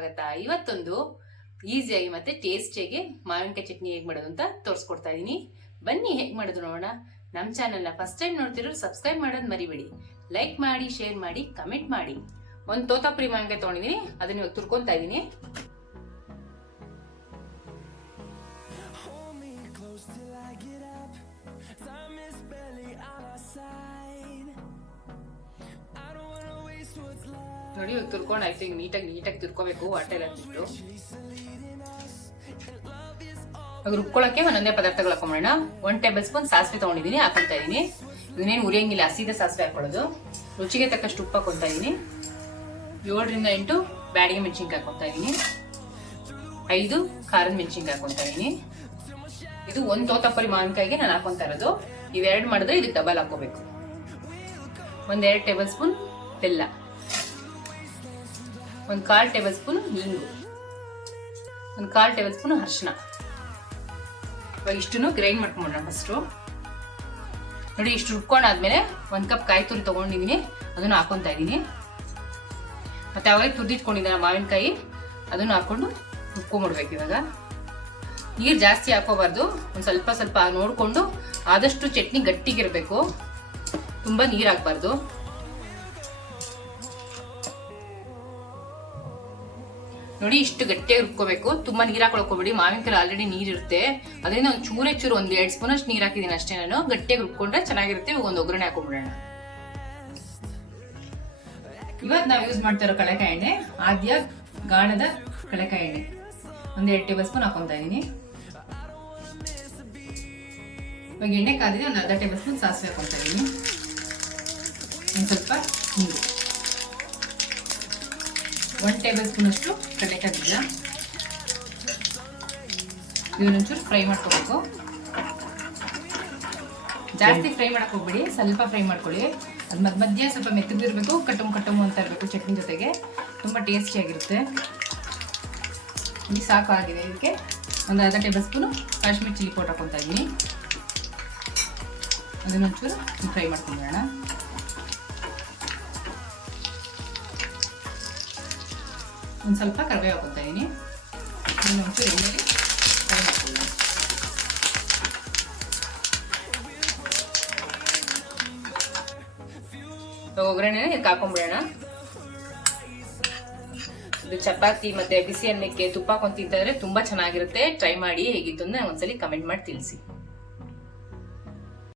ಸ್ವಾಗತ. ಇವತ್ತೊಂದು ಈಸಿಯಾಗಿ ಮತ್ತೆ ಟೇಸ್ಟಿಯಾಗಿ ಮಾವಿನಕಾಯಿ ಚಟ್ನಿ ಹೇಗೆ ಮಾಡೋದು ಅಂತ ತೋರಿಸ್ಕೊಡ್ತಾ ಇದೀನಿ. ಬನ್ನಿ ಹೇಗೆ ಮಾಡೋದು ನೋಡೋಣ. ನಮ್ಮ ಚಾನೆಲ್ನ ಫಸ್ಟ್ ಟೈಮ್ ನೋಡ್ತಿರೋ ಸಬ್ಸ್ಕ್ರೈಬ್ ಮಾಡೋದು ಮರಿಬೇಡಿ. ಲೈಕ್ ಮಾಡಿ, ಶೇರ್ ಮಾಡಿ, ಕಮೆಂಟ್ ಮಾಡಿ. ಒಂದು ತೋತಾಪುರಿ ಮಾವಿನಕಾಯಿ ತೊಗೊಂಡಿದ್ದೀನಿ, ಅದನ್ನ ಇವಾಗ ತುರ್ಕೊಂತಾ ಇದೀನಿ. ನೋಡಿ ಇವಾಗ ತುರ್ಕೊಂಡು ಆಯ್ತು. ಈಗ ನೀಟಾಗಿ ತುರ್ಕೋಬೇಕು. ವಾಟರ್ ಎಲ್ಲ ಬಿಟ್ಟು ಇವಾಗ ರುಬ್ಕೊಳ್ಳೋಕೆ ಒಂದೊಂದೇ ಪದಾರ್ಥಗಳು ಹಾಕೊಂಬೋಣ. 1 ಟೇಬಲ್ ಸ್ಪೂನ್ ಸಾಸಿವೆ ತಗೊಂಡಿದ್ದೀನಿ, ಹಾಕೊಂತಾ ಇದೀನಿ. ಇವನೇನು ಉರಿಯಂಗಿಲ್ಲ, ಹಸಿದ ಸಾಸಿವೆ ಹಾಕೊಳ್ಳೋದು. ರುಚಿಗೆ ತಕ್ಕಷ್ಟು ಉಪ್ಪು ಹಾಕೊಂತಾ ಇದೀನಿ. 7 ರಿಂದ 8 ಬ್ಯಾಡಿಗೆ ಮೆಣಸಿನ್ಕಾಯಿ ಹಾಕೊಂತಾ ಇದೀನಿ. 5 ಖಾರದ ಮೆಣಸಿನ್ಕಾಯಿ ಹಾಕೊಂತಾ ಇದೀನಿ. ಇದು 1 ತೋತಾಪುರಿ ಮಾವಿನಕಾಯಿಗೆ ನಾನು ಹಾಕೊಂತಾ ಇರೋದು. ಇವೆರಡು ಮಾಡಿದ್ರೆ ಇದಕ್ಕೆ ಡಬಲ್ ಹಾಕೋಬೇಕು. 1-2 ಟೇಬಲ್ ಸ್ಪೂನ್ ಬೆಲ್ಲ, 1/4 ಟೇಬಲ್ ಸ್ಪೂನ್ ಹಿಂಗು, 1/4 ಟೇಬಲ್ ಸ್ಪೂನ್ ಅರಿಶಿನ. ಇವಾಗ ಇಷ್ಟನ್ನು ಗ್ರೈಂಡ್ ಮಾಡ್ಕೊಂಬೋಣ. ಫಸ್ಟು ನೋಡಿ, ಇಷ್ಟು ರುಬ್ಕೊಂಡಾದ್ಮೇಲೆ 1 ಕಪ್ ಕಾಯಿ ತುರಿ ತಗೊಂಡಿದ್ದೀನಿ, ಅದನ್ನು ಹಾಕೊಂತಾ ಇದ್ದೀನಿ. ಮತ್ತೆ ಅವಾಗಲೇ ತುರಿದಿಟ್ಕೊಂಡಿದ್ದ ಮಾವಿನಕಾಯಿ ಅದನ್ನು ಹಾಕೊಂಡು ರುಬ್ಕೊಂಡ್ಬಿಡ್ಬೇಕು. ಇವಾಗ ನೀರು ಜಾಸ್ತಿ ಹಾಕೋಬಾರ್ದು, ಒಂದು ಸ್ವಲ್ಪ ನೋಡಿಕೊಂಡು. ಆದಷ್ಟು ಚಟ್ನಿ ಗಟ್ಟಿಗಿರಬೇಕು, ತುಂಬಾ ನೀರು ಹಾಕ್ಬಾರ್ದು. ನೋಡಿ, ಇಷ್ಟು ಗಟ್ಟಿಯಾಗಿ ರುಬ್ಕೋಬೇಕು. ತುಂಬಾ ನೀರು ಹಾಕೊಳ್ಕೋಬೇಡಿ, ಮಾವಿನಕಾಯಿ ಆಲ್ರೆಡಿ ನೀರಿರುತ್ತೆ. ಅದರಿಂದ ಒಂದು ಚೂರು 1-2 ಸ್ಪೂನ್ ಅಷ್ಟು ನೀರು ಹಾಕಿದ್ದೀನಿ ಅಷ್ಟೇ. ನಾನು ಗಟ್ಟಿಯಾಗಿ ರುಬ್ಕೊಂಡ್ರೆ ಚೆನ್ನಾಗಿರುತ್ತೆ. ಇವಾಗ ಒಂದು ಒಗ್ಗರಣೆ ಹಾಕೊಂಡ್ಬಿಡೋಣ. ಇವತ್ತು ನಾವು ಯೂಸ್ ಮಾಡ್ತಾ ಇರೋ ಕಡಲೆಕಾಯಿ ಎಣ್ಣೆ ಆದ್ಯ ಗಾಣದ ಕಡಲೆಕಾಯಿ ಎಣ್ಣೆ. 1-2 ಟೇಬಲ್ ಸ್ಪೂನ್ ಹಾಕೊಂತಾ ಇದೀನಿ. ಇವಾಗ ಎಣ್ಣೆ ಕಾದಿದೆ, ಒಂದು ಅರ್ಧ ಟೇಬಲ್ ಸ್ಪೂನ್ ಸಾಸಿವೆ ಹಾಕೊಂತಾ ಇದೀನಿ. ಒಂದು ಸ್ವಲ್ಪ ನೀರು, 1 ಟೇಬಲ್ ಸ್ಪೂನ್ ಅಷ್ಟು ಕಡಲೆಕಾಯಿ ಬೀಜ. ಇವನ್ನೊಂಚೂರು ಫ್ರೈ ಮಾಡ್ಕೋಬೇಕು. ಜಾಸ್ತಿ ಫ್ರೈ ಮಾಡಕ್ ಹೋಗ್ಬೇಡಿ, ಸ್ವಲ್ಪ ಫ್ರೈ ಮಾಡ್ಕೊಳ್ಳಿ. ಅದು ಮಧ್ಯ ಸ್ವಲ್ಪ ಮೆತ್ತಗಿರ್ಬೇಕು, ಕಟ್ಟಮು ಅಂತ ಇರಬೇಕು. ಚಟ್ನಿ ಜೊತೆಗೆ ತುಂಬಾ ಟೇಸ್ಟಿ ಆಗಿರುತ್ತೆ. ಇಲ್ಲಿ ಸಾಕು ಆಗಿದೆ. ಇದಕ್ಕೆ ಒಂದು ಅರ್ಧ tablespoon Kashmir chilli powder ಹಾಕೊಂತಾ ಇದ್ದೀನಿ. ಅದನ್ನೊಂಚೂರು ಫ್ರೈ ಮಾಡ್ಕೊಂಡ್ಬಿಡೋಣ. ಒಂದು ಸ್ವಲ್ಪ ಕರಿಬೇವು ಹಾಕೊತಾ ಇದ್ದೀನಿ. ಒಂಚೂರು ಎಣ್ಣೆಗೆ ಫ್ರೈ ಮಾಡ್ಕೊಳ್ಳೋಣ. ಒಗ್ಗರಣೆ ಇದಕ್ಕೆ ಹಾಕೊಂಡ್ಬಿಡೋಣ. ಇದು ಚಪಾತಿ ಮತ್ತೆ ಬಿಸಿ ಅನ್ನಕ್ಕೆ ತುಪ್ಪ ಹಾಕೊಂಡು ತಿಂತಿದ್ರೆ ತುಂಬಾ ಚೆನ್ನಾಗಿರುತ್ತೆ. ಟ್ರೈ ಮಾಡಿ, ಹೇಗಿತ್ತು ಅಂದ್ರೆ ಒಂದ್ಸಲಿ ಕಮೆಂಟ್ ಮಾಡಿ ತಿಳಿಸಿ.